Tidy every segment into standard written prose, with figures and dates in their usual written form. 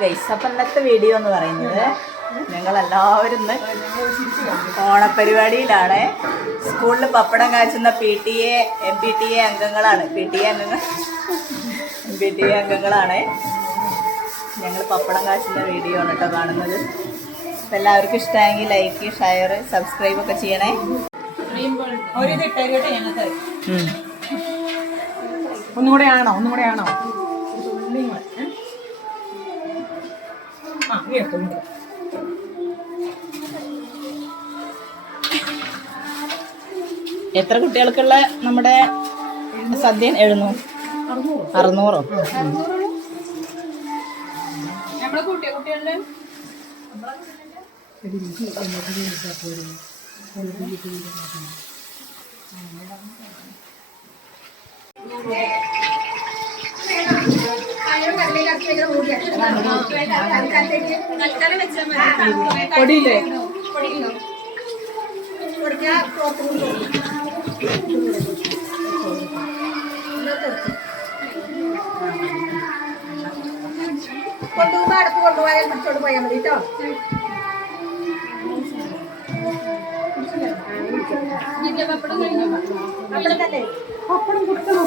Guys, അപ്പം ഇന്നത്തെ video എന്ന് പറയുന്നത് ഞങ്ങളെല്ലാവരും ഇന്ന് ഓണപ്പരിപാടിയിലാണ്. സ്കൂളിൽ പപ്പടം കാച്ചുന്ന MPTA അംഗങ്ങളാണ്. MPTA അംഗങ്ങളാണ് ഞങ്ങൾ. പപ്പടം കാച്ചുന്ന വീഡിയോ ആണ് കേട്ടോ കാണുന്നത്. അപ്പം എല്ലാവർക്കും ഇഷ്ടമായെങ്കിൽ ലൈക്ക്, ഷെയർ, സബ്സ്ക്രൈബ് ഒക്കെ ചെയ്യണേ. ഒന്നുകൂടെ ആണോ? എത്ര കുട്ടികൾക്കുള്ള നമ്മുടെ സദ്യ? 600. പൊടിയില്ലേ? കൊണ്ടുപോകുമ്പോ അടുപ്പ് കൊണ്ടുപോയാൽ പിടിച്ചോണ്ട് പോയാൽ മതി കേട്ടോ. പപ്പടം കൊടുക്കണം.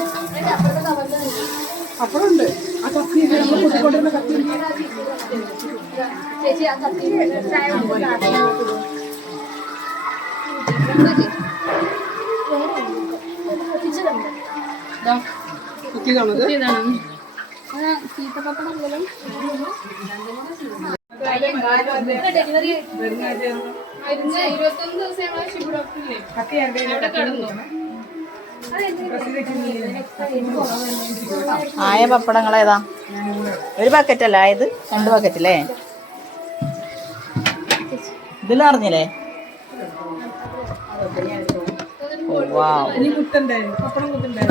പപ്പടം ഉണ്ട്. ആ കത്തി കൊണ്ടുവരുന്ന കത്തി. ചേച്ചി ആ കത്തി ചായ ഡെലിവറി 21 ദിവസം ആയ പപ്പടങ്ങൾ ഏതാ? ഒരു പാക്കറ്റ് അല്ല ആയത്? 2 പാക്കറ്റല്ലേ? ഇതിലറിഞ്ഞില്ലേ? കുത്തണ്ടേ? പപ്പടം കുത്തണ്ടേ?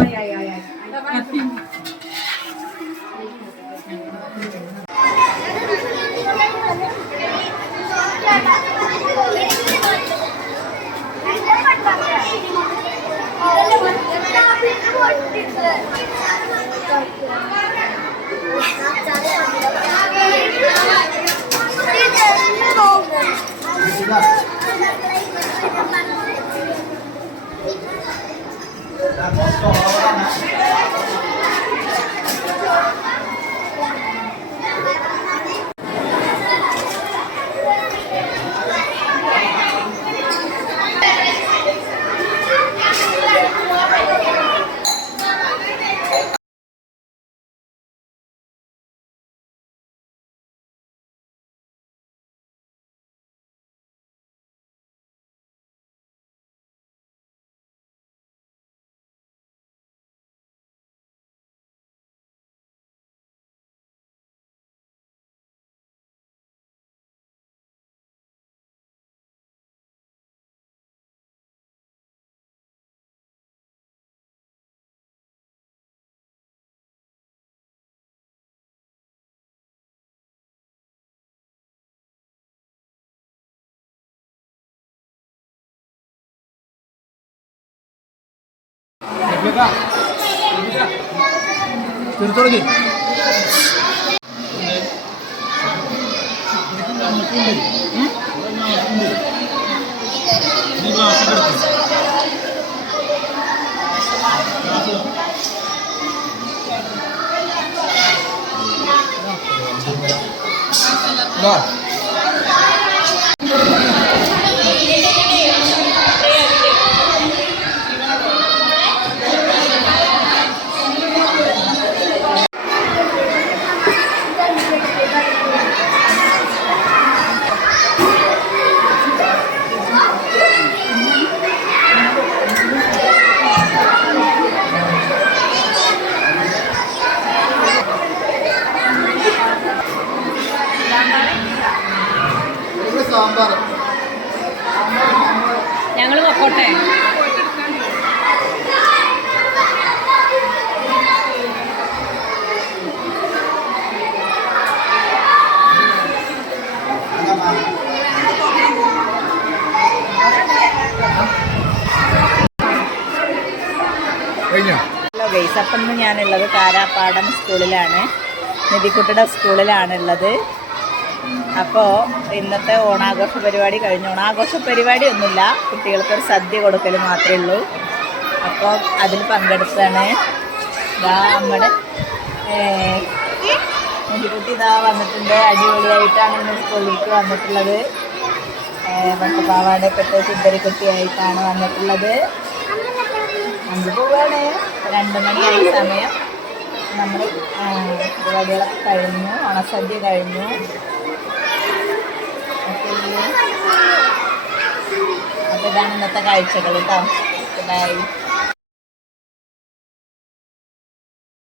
തീർത്തോളി. ഞങ്ങൾ പൊക്കോട്ടെ. ഹലോ ഗൈസ്, അപ്പം ഇന്ന് ഞാനുള്ളത് കാരാപ്പാടം സ്കൂളിലാണ്. നിധിക്കുട്ടിയുടെ സ്കൂളിലാണുള്ളത്. അപ്പോൾ ഇന്നത്തെ ഓണാഘോഷ പരിപാടി കഴിഞ്ഞു. ഓണാഘോഷ പരിപാടി ഒന്നുമില്ല, കുട്ടികൾക്കൊരു സദ്യ കൊടുക്കൽ മാത്രമേ ഉള്ളൂ. അപ്പോൾ അതിൽ പങ്കെടുത്താണ്. ഇതാ നമ്മുടെ നിധിക്കുട്ടി ഇതാ വന്നിട്ടുണ്ട്. അടിപൊളിയായിട്ടാണ് ഇന്ന് സ്കൂളിലേക്ക് വന്നിട്ടുള്ളത്. പട്ടുപാവാടപ്പെട്ട സുന്ദരിക്കുട്ടിയായിട്ടാണ് വന്നിട്ടുള്ളത്. അഞ്ച് പോവാണ്. 2 മണിയായി സമയം. നമ്മൾ പരിപാടികളൊക്കെ കഴിഞ്ഞു, ഓണസദ്യ കഴിഞ്ഞു. അപ്പോൾ ഇതാണ് ഇന്നത്തെ കാഴ്ചകൾ കേട്ടോ. ബൈ.